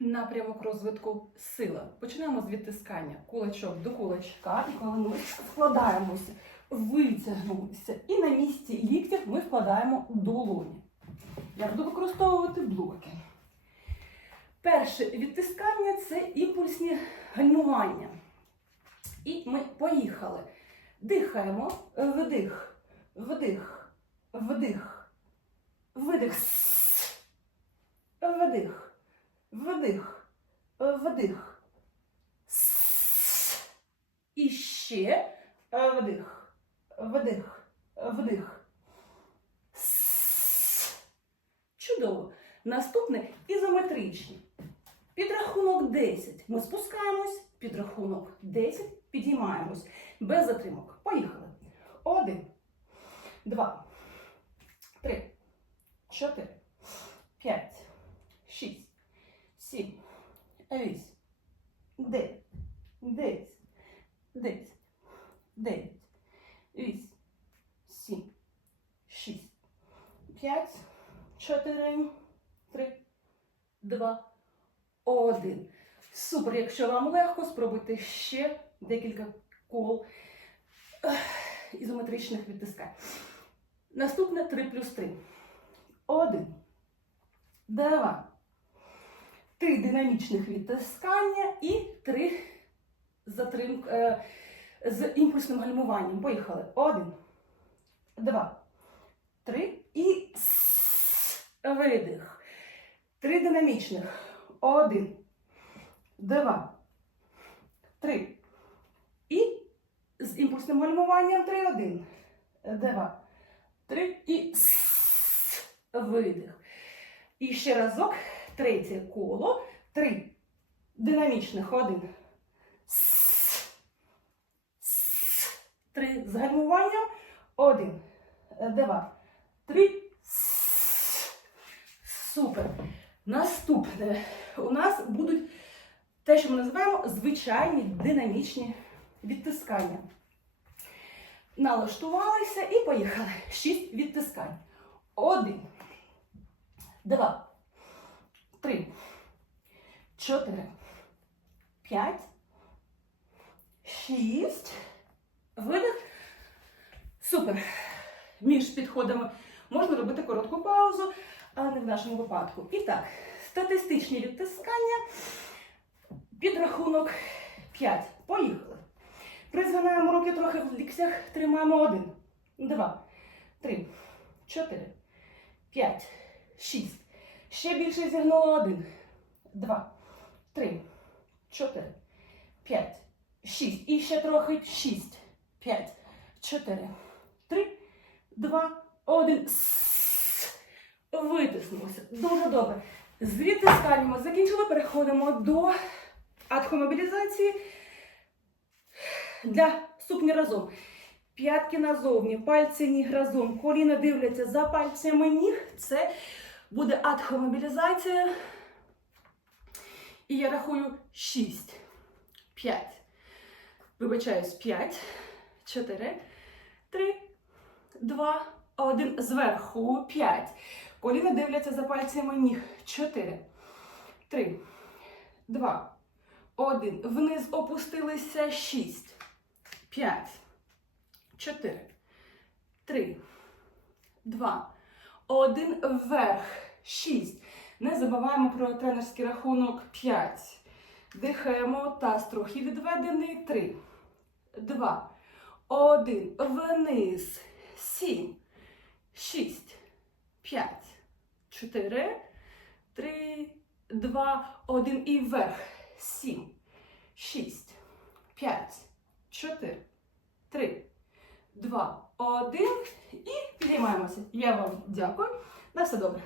напрямок розвитку сила. Почнемо з відтискання кулачок до кулачка. І коли ми складаємося, витягнулися. І на місці ліктів ми вкладаємо долоні. Я буду використовувати блоки. Перше відтискання це імпульсні гальмування. І ми поїхали. Дихаємо. Вдих, вдих, вдих, видих. Вдих, вдих, вдих. С. І ще вдих, вдих, вдих. С. Чудово. Наступне ізометричні. Підрахунок 10. Ми спускаємось, підрахунок 10, підіймаємось. Без затримок. Поїхали. Один, два, три, чотири, п'ять, шість, сім, вісім, дев'ять, десять, десять, дев'ять, вісім, сім, шість, п'ять, чотири, три, два, один. Супер, якщо вам легко, спробуйте ще декілька кол ізометричних відтискань. Наступне 3 плюс 3. Один. Два. Три динамічних відтискання і три затрим... е, з імпульсним гальмуванням. Поїхали. Один. Два. Три. І видих. Три динамічних. Один. Два. Три. І з імпульсним гальмуванням 3, 1, 2, 3 і с- видих. І ще разок, третє коло, 3 динамічних, 1, 3 з гальмуванням, 1, 2, 3, Супер. Наступне у нас будуть те, що ми називаємо звичайні динамічні відтискання. Налаштувалися і поїхали. Шість відтискань. Один, два, три, чотири, п'ять, шість. Видих. Супер. Між підходами можна робити коротку паузу, але не в нашому випадку. І так, статистичні відтискання. Підрахунок 5. Поїхали. Призгинаємо руки трохи в ліктях, тримаємо 1, 2, 3, 4, 5, 6. Ще більше зігнуло 1, 2, 3, 4, 5, 6. І ще трохи 6, 5, 4, 3, 2, 1. Витиснулося. Дуже добре. З відтисканнями закінчили, переходимо до адхомобілізації. Для ступні разом. П'ятки назовні, пальці ніг разом, коліна дивляться за пальцями ніг. Це буде адхомобілізація. І я рахую 6, 5. Вибачаюсь, 5, 4, 3, 2, 1. Зверху 5. Коліна дивляться за пальцями ніг. 4, 3, 2, один. Вниз опустилися шість. П'ять. Чотири. Три. Два. Один. Вверх. Шість. Не забуваємо про тренерський рахунок. П'ять. Дихаємо. Таз трохи відведений. Три. Два. Один. Вниз. Сім. Шість. П'ять. Чотири. Три. Два. Один. І вверх. Сім, шість, п'ять, чотири, три, два, один. І підіймаємося. Я вам дякую. На все добре.